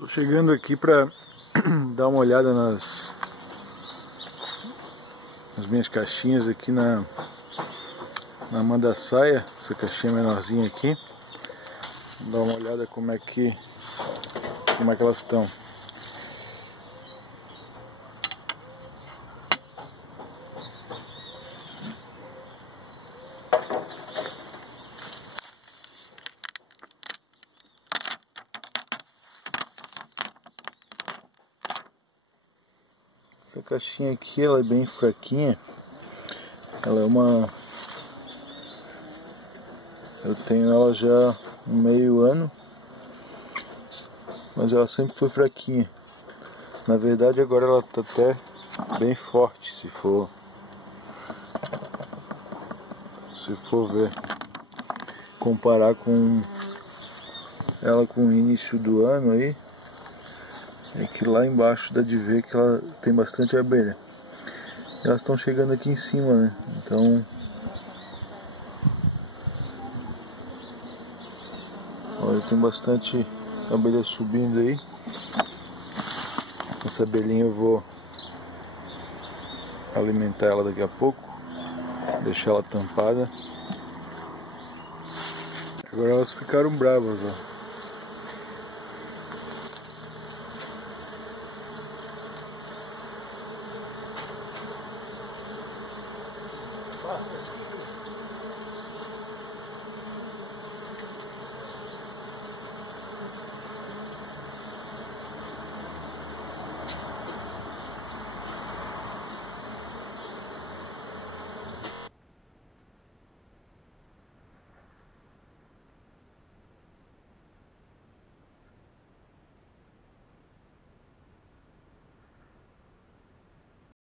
Tô chegando aqui para dar uma olhada nas minhas caixinhas aqui na Mandaçaia, essa caixinha menorzinha aqui. Dar uma olhada como é que elas estão. Essa caixinha aqui, ela é bem fraquinha. Ela é eu tenho ela já há meio ano, mas ela sempre foi fraquinha. Na verdade agora ela tá até bem forte, se for ver, comparar com ela com o início do ano aí, é que lá embaixo dá de ver que ela tem bastante abelha. Elas estão chegando aqui em cima, né? Então, olha, tem bastante abelha subindo aí. Essa abelhinha eu vou alimentar ela daqui a pouco, deixar ela tampada. Agora elas ficaram bravas, ó.